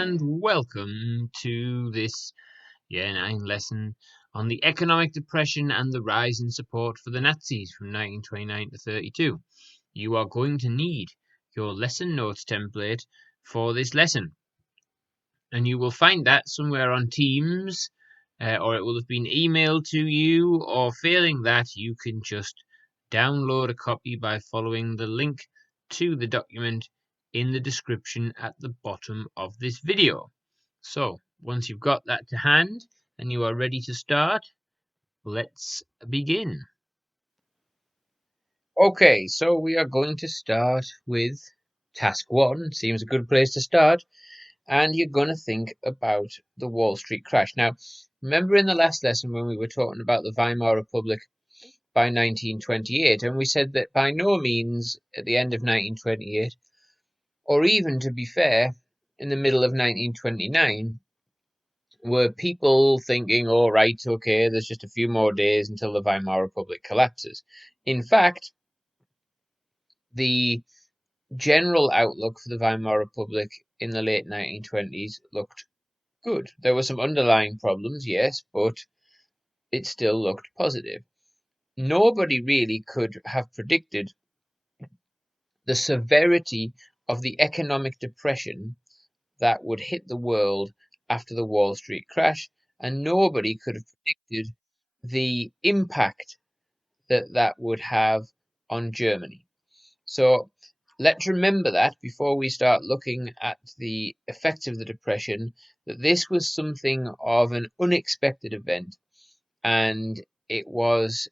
and welcome to this Year 9 lesson on the economic depression and the rise in support for the Nazis from 1929 to 32. You are going to need your lesson notes template for this lesson, and you will find that somewhere on Teams, or it will have been emailed to you, or failing that, you can just download a copy by following the link to the document in the description at the bottom of this video. So, once you've got that to hand and you are ready to start, let's begin. Okay, so we are going to start with task 1. Seems a good place to start. And you're going to think about the Wall Street crash. Now, remember in the last lesson when we were talking about the Weimar Republic by 1928, and we said that by no means at the end of 1928, or even, to be fair, in the middle of 1929, were people thinking, oh, right, okay, there's just a few more days until the Weimar Republic collapses. In fact, the general outlook for the Weimar Republic in the late 1920s looked good. There were some underlying problems, yes, but it still looked positive. Nobody really could have predicted the severity of the economic depression that would hit the world after the Wall Street crash, and nobody could have predicted the impact that that would have on Germany. So let's remember that before we start looking at the effects of the depression, that this was something of an unexpected event, and it was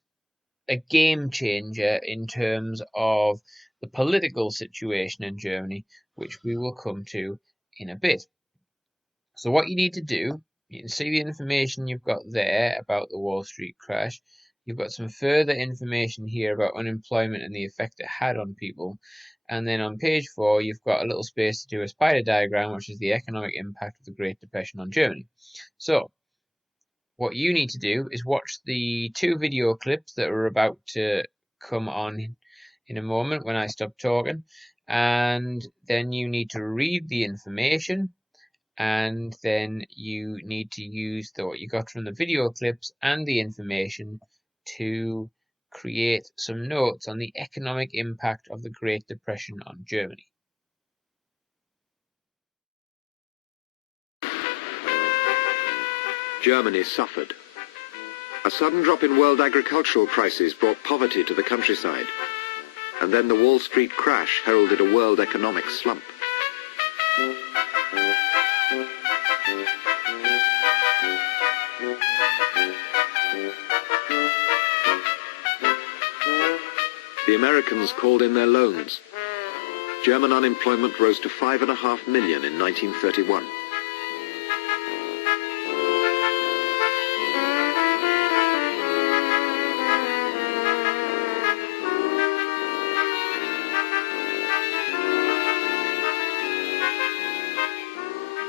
a game changer in terms of the political situation in Germany, which we will come to in a bit. So what you need to do, you can see the information you've got there about the Wall Street crash. You've got some further information here about unemployment and the effect it had on people. And then on page 4, you've got a little space to do a spider diagram, which is the economic impact of the Great Depression on Germany. So what you need to do is watch the 2 video clips that are about to come on in a moment when I stop talking. And then you need to read the information. And then you need to use what you got from the video clips and the information to create some notes on the economic impact of the Great Depression on Germany. Germany suffered. A sudden drop in world agricultural prices brought poverty to the countryside. And then the Wall Street crash heralded a world economic slump. The Americans called in their loans. German unemployment rose to 5.5 million in 1931.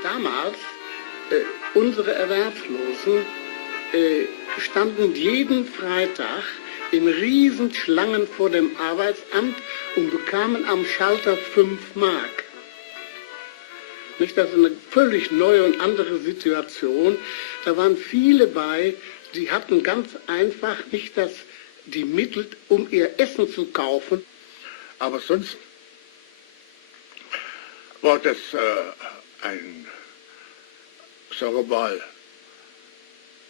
Damals, unsere Erwerbslosen standen jeden Freitag in Riesenschlangen vor dem Arbeitsamt und bekamen am Schalter 5 Mark. Nicht, das ist eine völlig neue und andere Situation. Da waren viele bei, die hatten ganz einfach nicht die Mittel, um ihr Essen zu kaufen. Aber sonst war das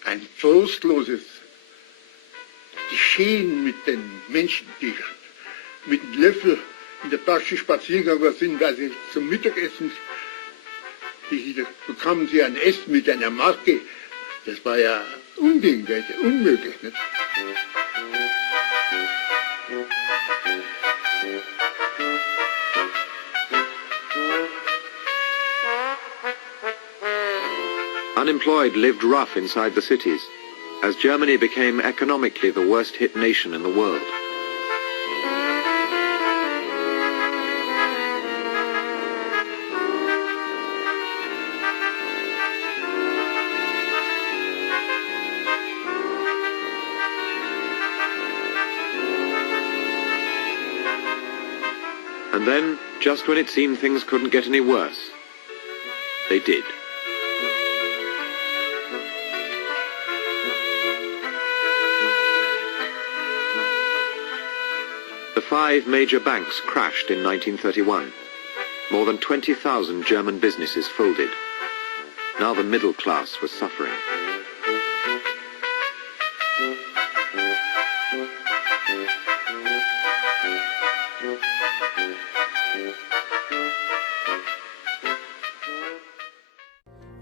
ein trostloses Geschehen mit den Menschen, die mit dem Löffel in der Tasche spazieren gegangen sind, weil sie zum Mittagessen, bekamen sie ein Essen mit einer Marke. Das war ja undenkbar, unmöglich. Nicht? Unemployed lived rough inside the cities, as Germany became economically the worst-hit nation in the world. And then, just when it seemed things couldn't get any worse, They did. The 5 major banks crashed in 1931. More than 20,000 German businesses folded. Now the middle class was suffering.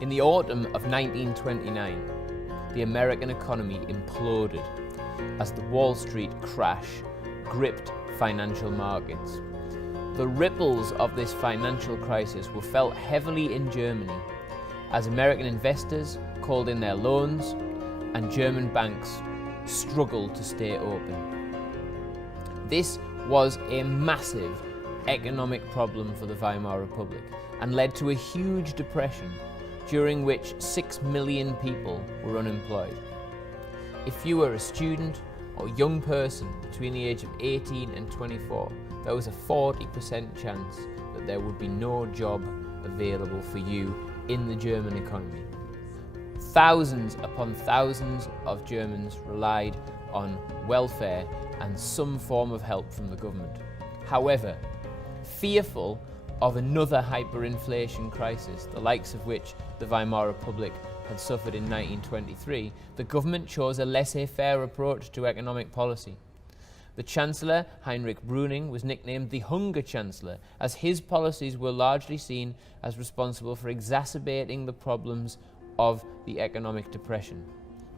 In the autumn of 1929, the American economy imploded as the Wall Street crash gripped financial markets. The ripples of this financial crisis were felt heavily in Germany as American investors called in their loans and German banks struggled to stay open. This was a massive economic problem for the Weimar Republic and led to a huge depression during which 6 million people were unemployed. If you were a student or young person between the age of 18 and 24, there was a 40% chance that there would be no job available for you in the German economy. Thousands upon thousands of Germans relied on welfare and some form of help from the government. However, fearful of another hyperinflation crisis, the likes of which the Weimar Republic had suffered in 1923, the government chose a laissez-faire approach to economic policy. The Chancellor, Heinrich Brüning, was nicknamed the Hunger Chancellor, as his policies were largely seen as responsible for exacerbating the problems of the economic depression.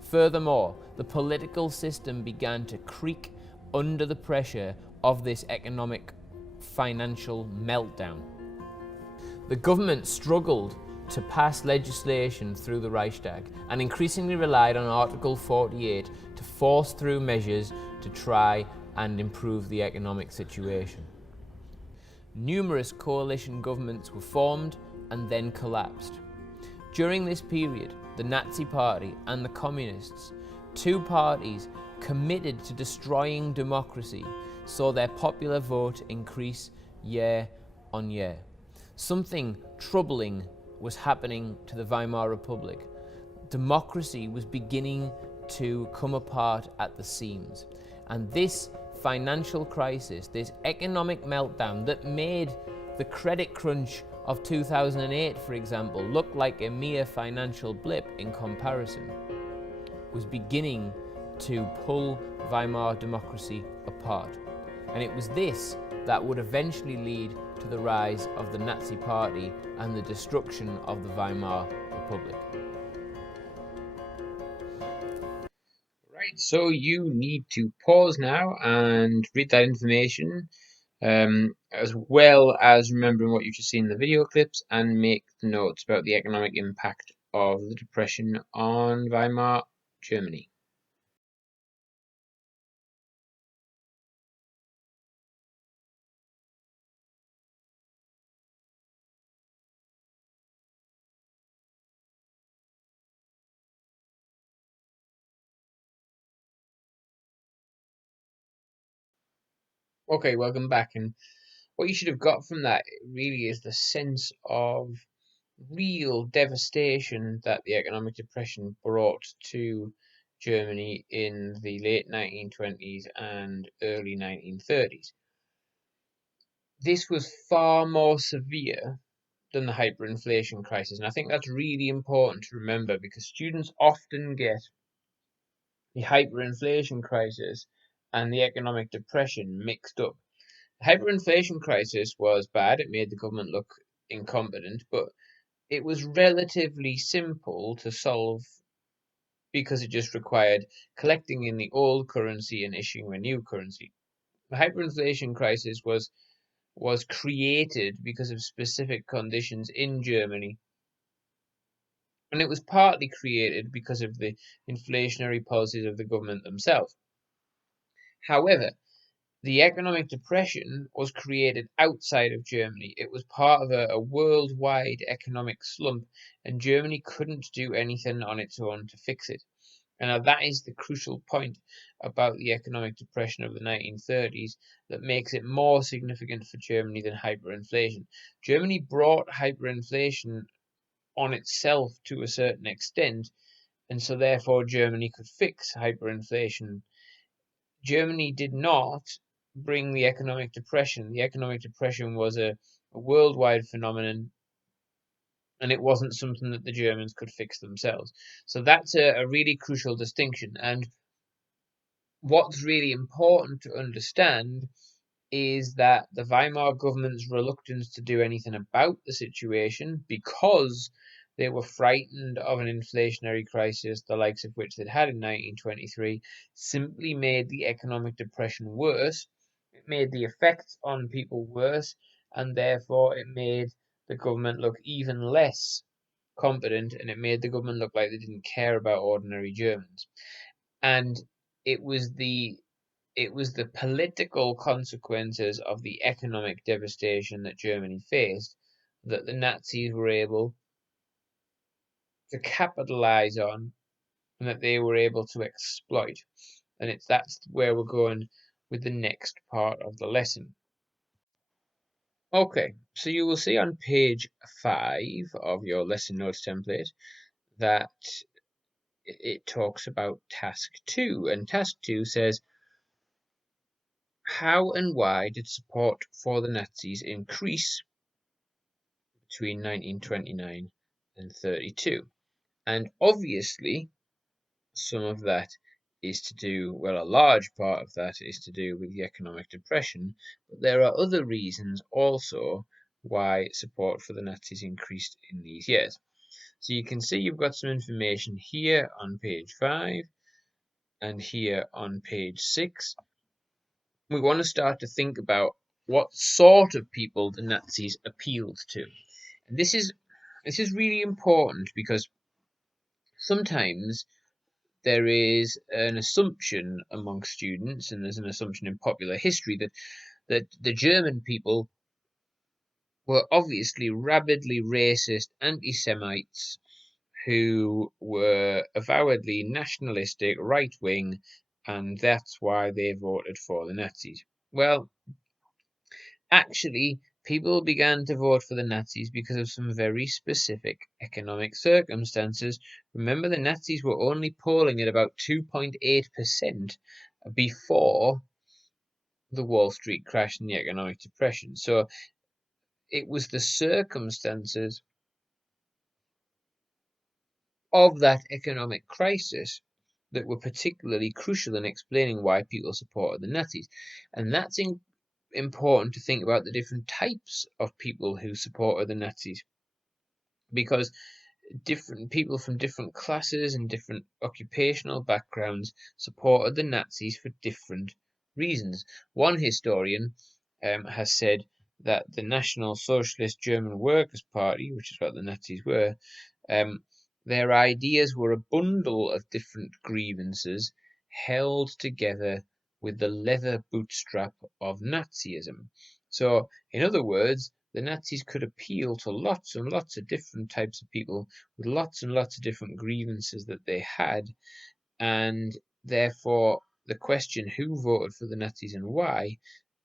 Furthermore, the political system began to creak under the pressure of this economic financial meltdown. The government struggled to pass legislation through the Reichstag and increasingly relied on Article 48 to force through measures to try and improve the economic situation. Numerous coalition governments were formed and then collapsed. During this period, the Nazi Party and the Communists, 2 parties committed to destroying democracy, saw their popular vote increase year on year. Something troubling was happening to the Weimar Republic. Democracy was beginning to come apart at the seams. And this financial crisis, this economic meltdown that made the credit crunch of 2008, for example, look like a mere financial blip in comparison, was beginning to pull Weimar democracy apart. And it was this that would eventually lead to the rise of the Nazi Party and the destruction of the Weimar Republic. Right, so you need to pause now and read that information, as well as remembering what you've just seen in the video clips, and make notes about the economic impact of the Depression on Weimar Germany. Okay, welcome back. And what you should have got from that really is the sense of real devastation that the economic depression brought to Germany in the late 1920s and early 1930s. This was far more severe than the hyperinflation crisis, and I think that's really important to remember because students often get the hyperinflation crisis and the economic depression mixed up. The hyperinflation crisis was bad. It made the government look incompetent, but it was relatively simple to solve because it just required collecting in the old currency and issuing a new currency. The hyperinflation crisis was created because of specific conditions in Germany, and it was partly created because of the inflationary policies of the government themselves. However, the economic depression was created outside of Germany. It was part of a worldwide economic slump, and Germany couldn't do anything on its own to fix it. And now that is the crucial point about the economic depression of the 1930s that makes it more significant for Germany than hyperinflation. Germany brought hyperinflation on itself to a certain extent, and so therefore Germany could fix hyperinflation. Germany did not bring the economic depression. The economic depression was a worldwide phenomenon, and it wasn't something that the Germans could fix themselves. So that's a really crucial distinction. And what's really important to understand is that the Weimar government's reluctance to do anything about the situation, because they were frightened of an inflationary crisis, the likes of which they'd had in 1923, simply made the economic depression worse. It made the effects on people worse, and therefore it made the government look even less competent, and it made the government look like they didn't care about ordinary Germans. And it was the political consequences of the economic devastation that Germany faced that the Nazis were able to capitalize on, and that they were able to exploit. And that's where we're going with the next part of the lesson. Okay, so you will see on page 5 of your lesson notes template that it talks about task 2, and task 2 says, how and why did support for the Nazis increase between 1929 and 32? And obviously, some of that is to do, well, a large part of that is to do with the economic depression, but there are other reasons also why support for the Nazis increased in these years. So you can see you've got some information here on page 5 and here on page 6. We want to start to think about what sort of people the Nazis appealed to. And this is really important because sometimes there is an assumption among students, and there's an assumption in popular history, that the German people were obviously rabidly racist anti-Semites who were avowedly nationalistic, right-wing, and that's why they voted for the Nazis. Well, actually, people began to vote for the Nazis because of some very specific economic circumstances. Remember, the Nazis were only polling at about 2.8% before the Wall Street crash and the economic depression. So it was the circumstances of that economic crisis that were particularly crucial in explaining why people supported the Nazis. And that's important to think about the different types of people who supported the Nazis, because different people from different classes and different occupational backgrounds supported the Nazis for different reasons. One historian has said that the National Socialist German Workers' Party, which is what the Nazis were, their ideas were a bundle of different grievances held together with the leather bootstrap of Nazism. So, in other words, the Nazis could appeal to lots and lots of different types of people with lots and lots of different grievances that they had, and therefore the question who voted for the Nazis and why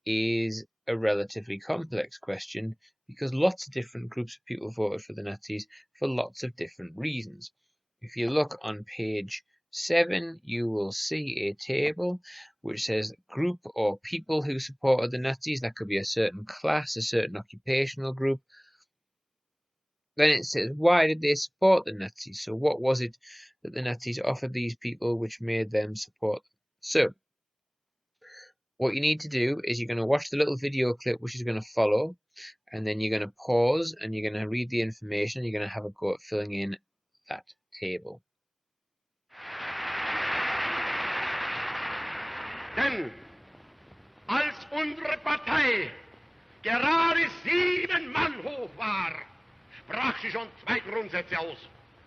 is a relatively complex question, because lots of different groups of people voted for the Nazis for lots of different reasons. If you look on page 7, you will see a table which says group or people who supported the Nazis. That could be a certain class, a certain occupational group. Then it says, why did they support the Nazis? So what was it that the Nazis offered these people which made them support them? So what you need to do is you're going to watch the little video clip which is going to follow, and then you're going to pause and you're going to read the information. You're going to have a go at filling in that table. Denn als unsere Partei gerade 7 Mann hoch war, sprach sie schon 2 Grundsätze aus.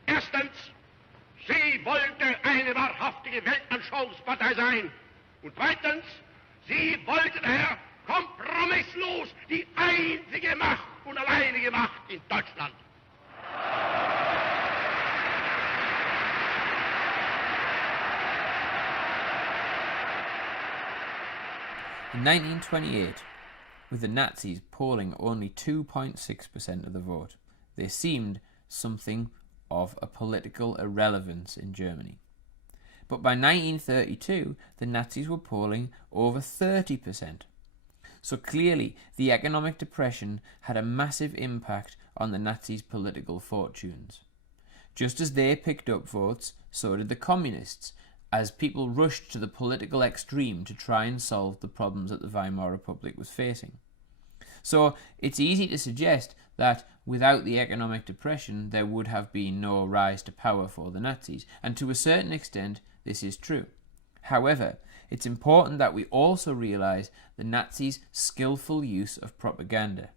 Erstens, sie wollte eine wahrhaftige Weltanschauungspartei sein. Und zweitens, sie wollte daher kompromisslos die einzige Macht und alleinige Macht in Deutschland. In 1928, with the Nazis polling only 2.6% of the vote, they seemed something of a political irrelevance in Germany. But by 1932, the Nazis were polling over 30%. So clearly, the economic depression had a massive impact on the Nazis' political fortunes. Just as they picked up votes, so did the communists, as people rushed to the political extreme to try and solve the problems that the Weimar Republic was facing. So it's easy to suggest that without the economic depression there would have been no rise to power for the Nazis, and to a certain extent this is true. However, it's important that we also realise the Nazis' skillful use of propaganda.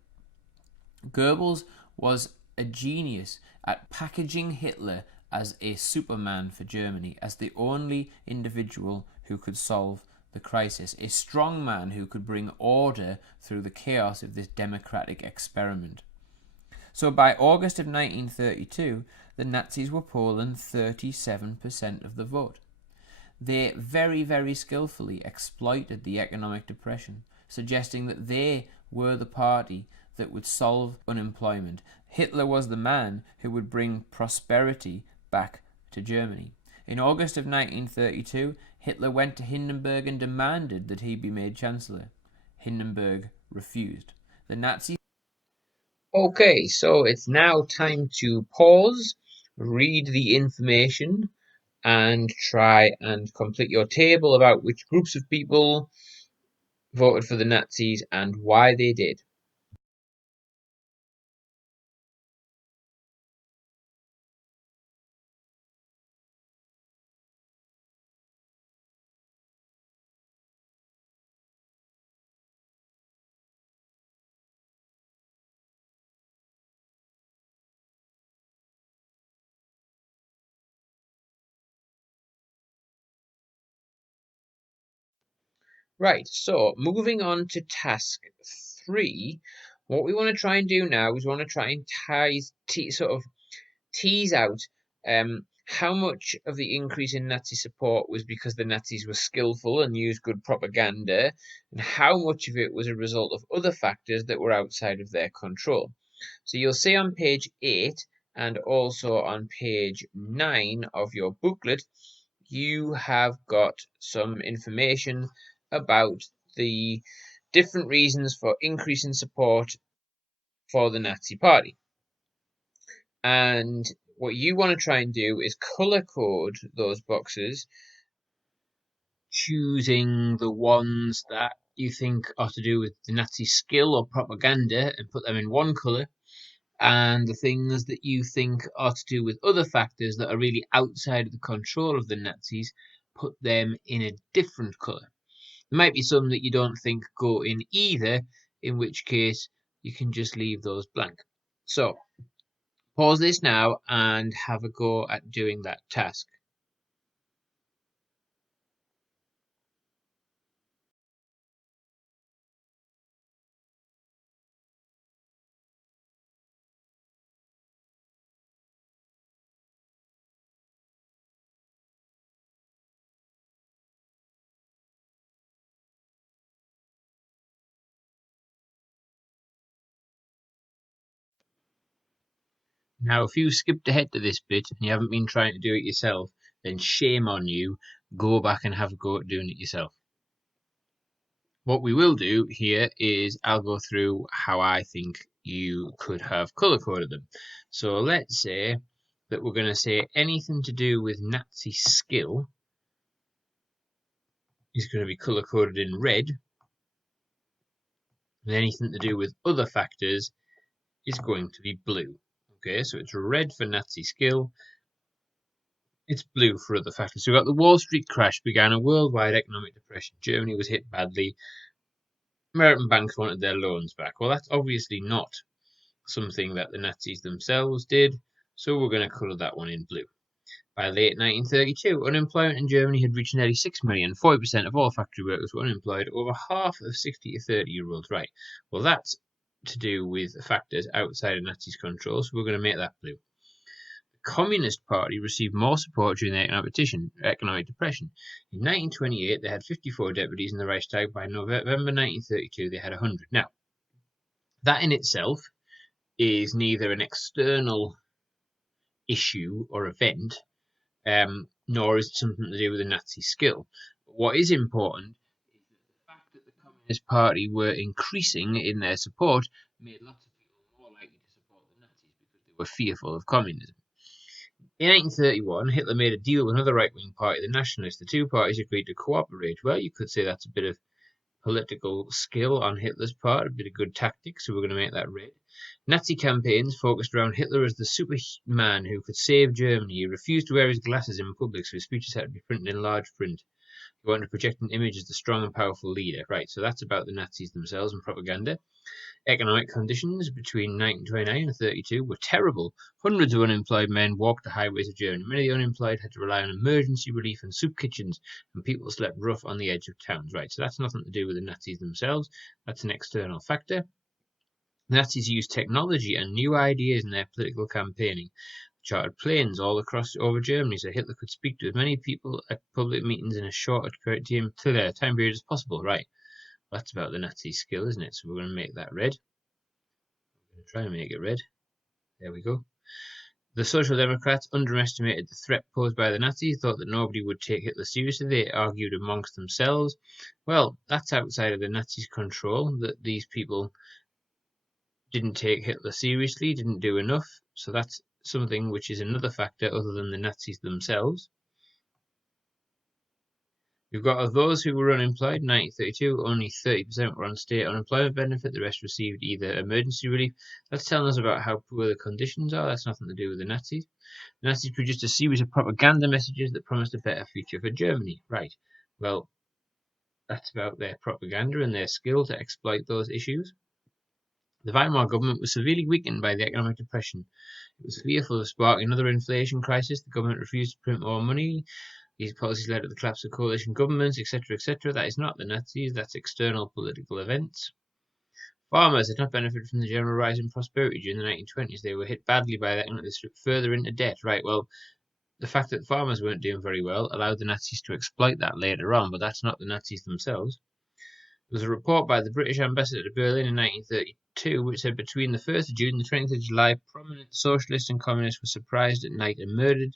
Goebbels was a genius at packaging Hitler as a Superman for Germany, as the only individual who could solve the crisis, a strong man who could bring order through the chaos of this democratic experiment. So by August of 1932, the Nazis were polling 37% of the vote. They very, very skillfully exploited the economic depression, suggesting that they were the party that would solve unemployment. Hitler was the man who would bring prosperity back to Germany. In August of 1932, Hitler went to Hindenburg and demanded that he be made Chancellor. Hindenburg refused. The Nazis... Okay, so it's now time to pause, read the information, and try and complete your table about which groups of people voted for the Nazis and why they did. Right, so moving on to task 3, what we want to try and do now is we want to try and tease out how much of the increase in Nazi support was because the Nazis were skillful and used good propaganda, and how much of it was a result of other factors that were outside of their control. So you'll see on page 8 and also on page 9 of your booklet, you have got some information about the different reasons for increasing support for the Nazi Party. And what you want to try and do is color code those boxes, choosing the ones that you think are to do with the Nazi skill or propaganda and put them in one color, and the things that you think are to do with other factors that are really outside of the control of the Nazis, put them in a different color. There might be some that you don't think go in either, in which case you can just leave those blank. So pause this now and have a go at doing that task. Now, if you skipped ahead to this bit and you haven't been trying to do it yourself, then shame on you. Go back and have a go at doing it yourself. What we will do here is I'll go through how I think you could have color coded them. So let's say that we're going to say anything to do with Nazi skill is going to be color coded in red, and anything to do with other factors is going to be blue. Okay, so it's red for Nazi skill, it's blue for other factors. So we've got the Wall Street crash began a worldwide economic depression. Germany was hit badly. American banks wanted their loans back. Well, that's obviously not something that the Nazis themselves did, so we're going to colour that one in blue. By late 1932, unemployment in Germany had reached nearly 6 million. 40% of all factory workers were unemployed, over half of 60 to 30-year-olds. Right, well, that's to do with factors outside of Nazis' control, so we're going to make that blue. The Communist Party received more support during the economic depression. In 1928, they had 54 deputies in the Reichstag. By November 1932, they had 100. Now, that in itself is neither an external issue or event, nor is it something to do with the Nazi skill. What is important is that the fact that the Communist Party were increasing in their support made lots of people more likely to support the Nazis because they were fearful of communism. In 1931, Hitler made a deal with another right-wing party, the Nationalists. The two parties agreed to cooperate. Well, you could say that's a bit of political skill on Hitler's part, a bit of good tactics, so we're going to make that red. Nazi campaigns focused around Hitler as the superman who could save Germany. He refused to wear his glasses in public, so his speeches had to be printed in large print. He wanted to project an image as the strong and powerful leader. Right, so that's about the Nazis themselves and propaganda. Economic conditions between 1929 and 32 were terrible. Hundreds of unemployed men walked the highways of Germany. Many of the unemployed had to rely on emergency relief and soup kitchens, and people slept rough on the edge of towns. Right, so that's nothing to do with the Nazis themselves. That's an external factor. The Nazis used technology and new ideas in their political campaigning. Chartered planes all across over Germany, so Hitler could speak to as many people at public meetings in a short time period as possible. Right, that's about the Nazi skill, isn't it? So we're going to make that red. I'm going to try and make it red. There we go. The Social Democrats underestimated the threat posed by the Nazis, thought that nobody would take Hitler seriously. They argued amongst themselves. Well, that's outside of the Nazis' control, that these people didn't take Hitler seriously, didn't do enough. So that's something which is another factor other than the Nazis themselves. We've got of those who were unemployed in 1932, only 30% were on state unemployment benefit. The rest received either emergency relief. That's telling us about how poor the conditions are. That's nothing to do with the Nazis. The Nazis produced a series of propaganda messages that promised a better future for Germany. Right. Well, that's about their propaganda and their skill to exploit those issues. The Weimar government was severely weakened by the economic depression. It was fearful of sparking another inflation crisis. The government refused to print more money. These policies led to the collapse of coalition governments, etc., etc. That is not the Nazis, that's external political events. Farmers did not benefit from the general rise in prosperity during the 1920s. They were hit badly by that and they slipped further into debt. Right, well, the fact that farmers weren't doing very well allowed the Nazis to exploit that later on, but that's not the Nazis themselves. There was a report by the British ambassador to Berlin in 1932 which said between the 1st of June and the 20th of July, prominent socialists and communists were surprised at night and murdered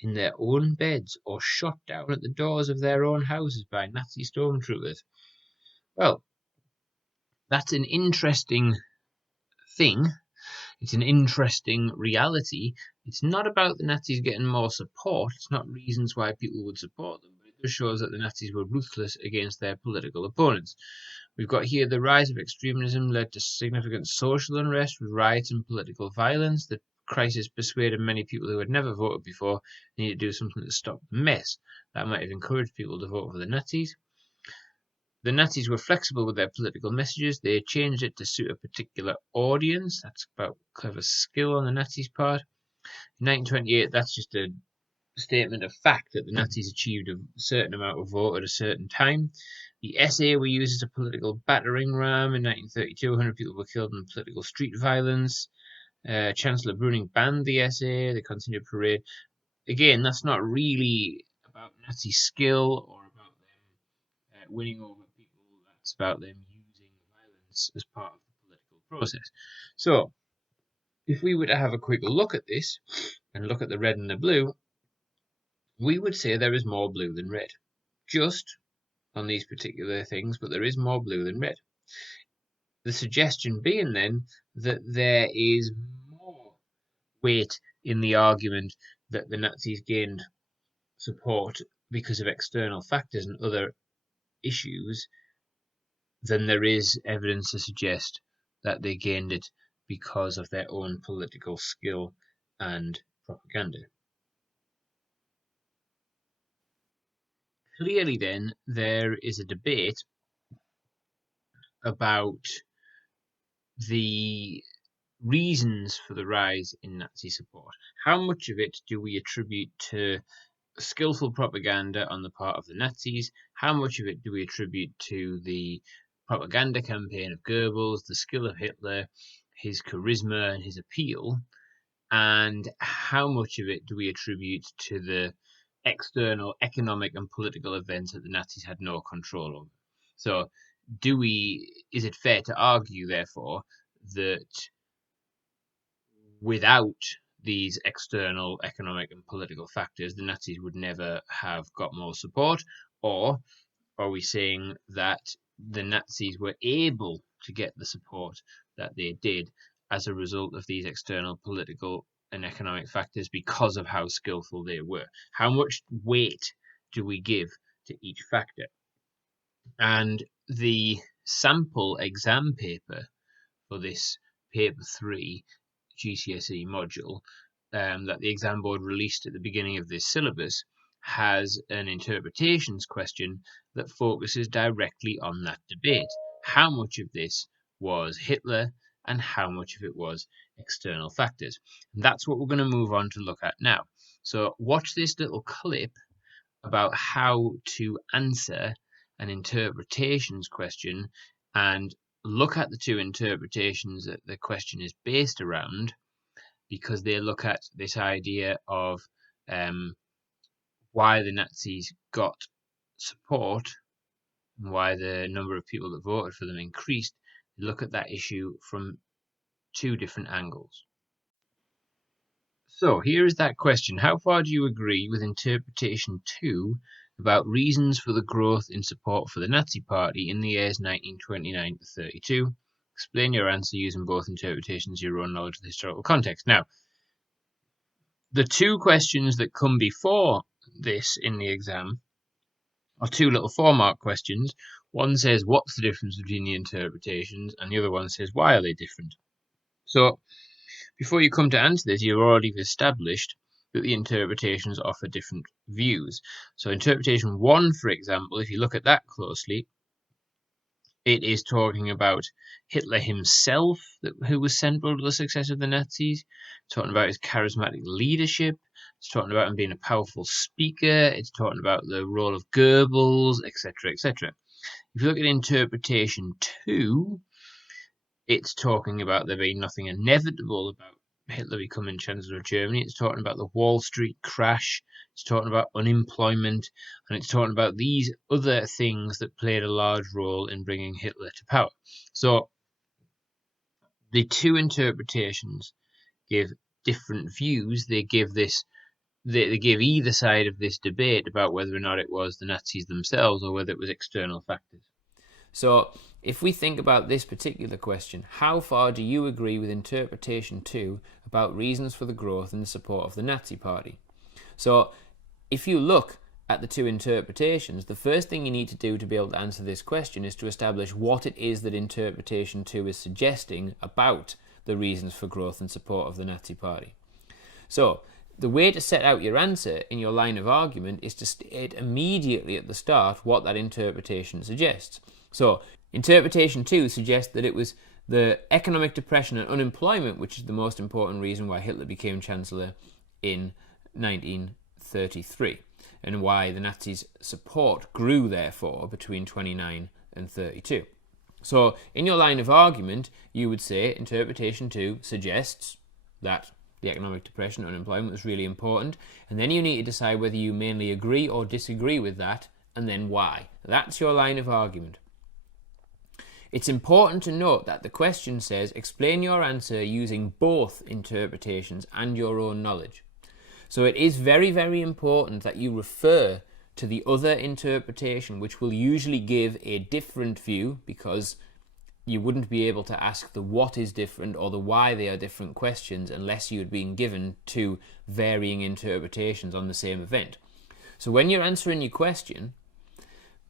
in their own beds or shot down at the doors of their own houses by Nazi stormtroopers. Well, that's an interesting thing. It's an interesting reality. It's not about the Nazis getting more support. It's not reasons why people would support them. But it just shows that the Nazis were ruthless against their political opponents. We've got here the rise of extremism led to significant social unrest with riots and political violence. The crisis persuaded many people who had never voted before they needed to do something to stop the mess. That might have encouraged people to vote for the Nazis. The Nazis were flexible with their political messages. They changed it to suit a particular audience. That's about clever skill on the Nazis' part. In 1928, that's just a statement of fact that the Nazis achieved a certain amount of vote at a certain time. The SA were used as a political battering ram. In 1932, 100 people were killed in political street violence. Chancellor Brüning banned the SA. They continued to parade. Again, that's not really about Nazi skill or about them winning over people. That's about them using violence as part of the political process. So, if we were to have a quick look at this and look at the red and the blue, we would say there is more blue than red. Just on these particular things, but there is more blue than red. The suggestion being then that there is more weight in the argument that the Nazis gained support because of external factors and other issues than there is evidence to suggest that they gained it because of their own political skill and propaganda. Clearly, then, there is a debate about the reasons for the rise in Nazi support. How much of it do we attribute to skillful propaganda on the part of the Nazis? How much of it do we attribute to the propaganda campaign of Goebbels, the skill of Hitler, his charisma and his appeal? And how much of it do we attribute to the external economic and political events that the Nazis had no control over? So, is it fair to argue, therefore, that without these external economic and political factors, the Nazis would never have got more support? Or are we saying that the Nazis were able to get the support that they did as a result of these external political and economic factors because of how skillful they were? How much weight do we give to each factor? And the sample exam paper for this paper 3 GCSE module that the exam board released at the beginning of this syllabus has an interpretations question that focuses directly on that debate. How much of this was Hitler and how much of it was external factors? And that's what we're going to move on to look at now. So watch this little clip about how to answer an interpretations question and look at the two interpretations that the question is based around, because they look at this idea of why the Nazis got support and why the number of people that voted for them increased. They look at that issue from two different angles. So here is that question. How far do you agree with interpretation 2 about reasons for the growth in support for the Nazi Party in the years 1929 to 32? Explain your answer using both interpretations, your own knowledge of the historical context. Now, the two questions that come before this in the exam are two little 4-mark questions. One says, what's the difference between the interpretations? And the other one says, why are they different? So, before you come to answer this, you've already established that the interpretations offer different views. So interpretation 1, for example, if you look at that closely, it is talking about Hitler himself, who was central to the success of the Nazis. It's talking about his charismatic leadership. It's talking about him being a powerful speaker. It's talking about the role of Goebbels, etc., etc. If you look at interpretation 2, it's talking about there being nothing inevitable about Hitler becoming Chancellor of Germany. It's talking about the Wall Street crash. It's talking about unemployment. And it's talking about these other things that played a large role in bringing Hitler to power. So the two interpretations give different views. They give either side of this debate about whether or not it was the Nazis themselves or whether it was external factors. So, if we think about this particular question, how far do you agree with interpretation 2 about reasons for the growth and the support of the Nazi Party? So, if you look at the two interpretations, the first thing you need to do to be able to answer this question is to establish what it is that interpretation 2 is suggesting about the reasons for growth and support of the Nazi Party. So, the way to set out your answer in your line of argument is to state immediately at the start what that interpretation suggests. So, interpretation 2 suggests that it was the economic depression and unemployment which is the most important reason why Hitler became Chancellor in 1933, and why the Nazis' support grew, therefore, between 29 and 32. So, in your line of argument, you would say interpretation 2 suggests that the economic depression and unemployment was really important, and then you need to decide whether you mainly agree or disagree with that, and then why. That's your line of argument. It's important to note that the question says, explain your answer using both interpretations and your own knowledge. So it is very, very important that you refer to the other interpretation, which will usually give a different view, because you wouldn't be able to ask the what is different or the why they are different questions unless you had been given two varying interpretations on the same event. So when you're answering your question,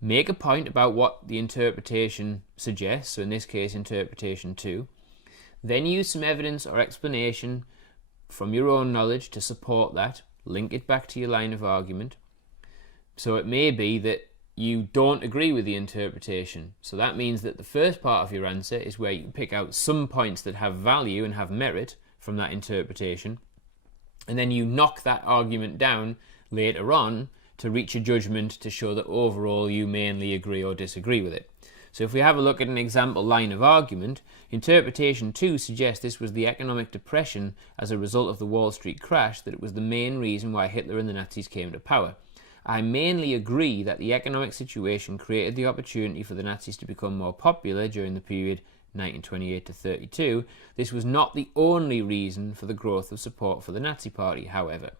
make a point about what the interpretation suggests, so in this case interpretation 2, then use some evidence or explanation from your own knowledge to support that, link it back to your line of argument. So it may be that you don't agree with the interpretation, so that means that the first part of your answer is where you pick out some points that have value and have merit from that interpretation, and then you knock that argument down later on to reach a judgment to show that overall you mainly agree or disagree with it. So if we have a look at an example line of argument, interpretation 2 suggests this was the economic depression as a result of the Wall Street crash, that it was the main reason why Hitler and the Nazis came to power. I mainly agree that the economic situation created the opportunity for the Nazis to become more popular during the period 1928 to 32, this was not the only reason for the growth of support for the Nazi Party, however.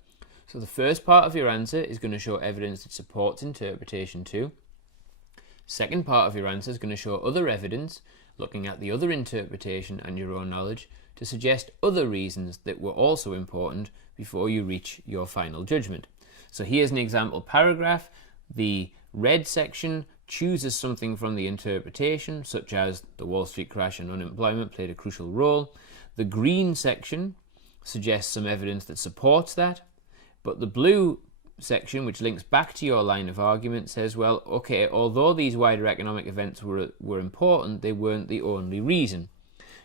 So the first part of your answer is going to show evidence that supports interpretation 2. Second part of your answer is going to show other evidence, looking at the other interpretation and your own knowledge, to suggest other reasons that were also important before you reach your final judgment. So here's an example paragraph. The red section chooses something from the interpretation, such as the Wall Street crash and unemployment played a crucial role. The green section suggests some evidence that supports that, but the blue section, which links back to your line of argument, says, well, okay, although these wider economic events were important, they weren't the only reason.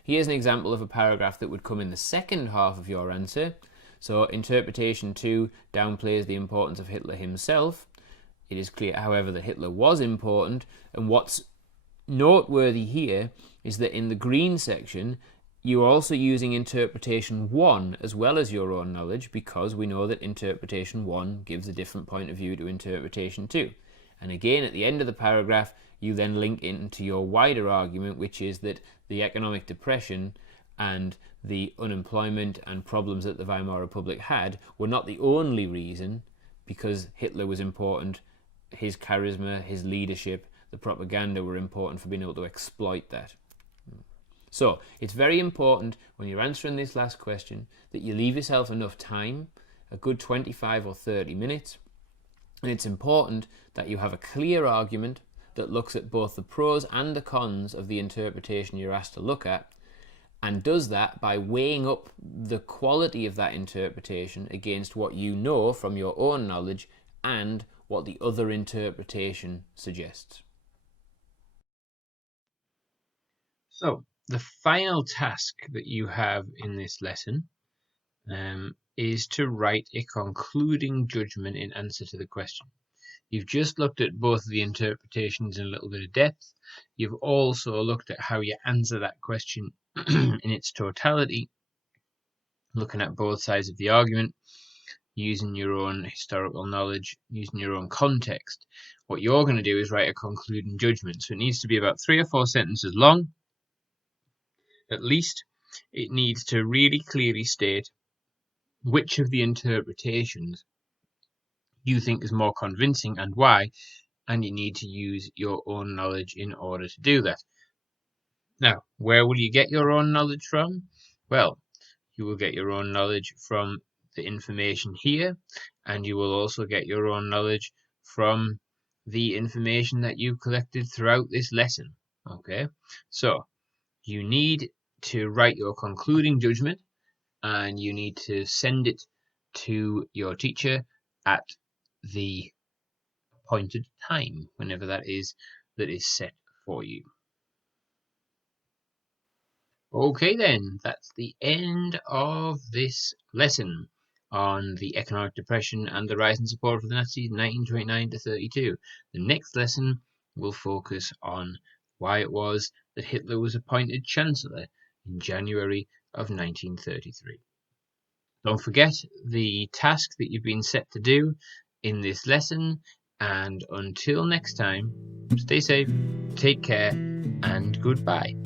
Here's an example of a paragraph that would come in the second half of your answer. So interpretation 2 downplays the importance of Hitler himself. It is clear, however, that Hitler was important, and what's noteworthy here is that in the green section, you're also using interpretation 1 as well as your own knowledge, because we know that interpretation 1 gives a different point of view to interpretation 2. And again, at the end of the paragraph, you then link into your wider argument, which is that the economic depression and the unemployment and problems that the Weimar Republic had were not the only reason, because Hitler was important. His charisma, his leadership, the propaganda were important for being able to exploit that. So it's very important when you're answering this last question that you leave yourself enough time, a good 25 or 30 minutes, and it's important that you have a clear argument that looks at both the pros and the cons of the interpretation you're asked to look at, and does that by weighing up the quality of that interpretation against what you know from your own knowledge and what the other interpretation suggests. So, the final task that you have in this lesson is to write a concluding judgment in answer to the question. You've just looked at both of the interpretations in a little bit of depth. You've also looked at how you answer that question in its totality, looking at both sides of the argument, using your own historical knowledge, using your own context. What you're going to do is write a concluding judgment. So it needs to be about 3 or 4 sentences long, at least. It needs to really clearly state which of the interpretations you think is more convincing and why, and you need to use your own knowledge in order to do that. Now, where will you get your own knowledge from? Well, you will get your own knowledge from the information here, and you will also get your own knowledge from the information that you collected throughout this lesson. Okay, so you need to write your concluding judgment, and you need to send it to your teacher at the appointed time, whenever that is set for you. Okay then, that's the end of this lesson on the economic depression and the rise in support for the Nazis in 1929 to 32. The next lesson will focus on why it was that Hitler was appointed Chancellor in January of 1933. Don't forget the task that you've been set to do in this lesson, and until next time, stay safe, take care, and goodbye.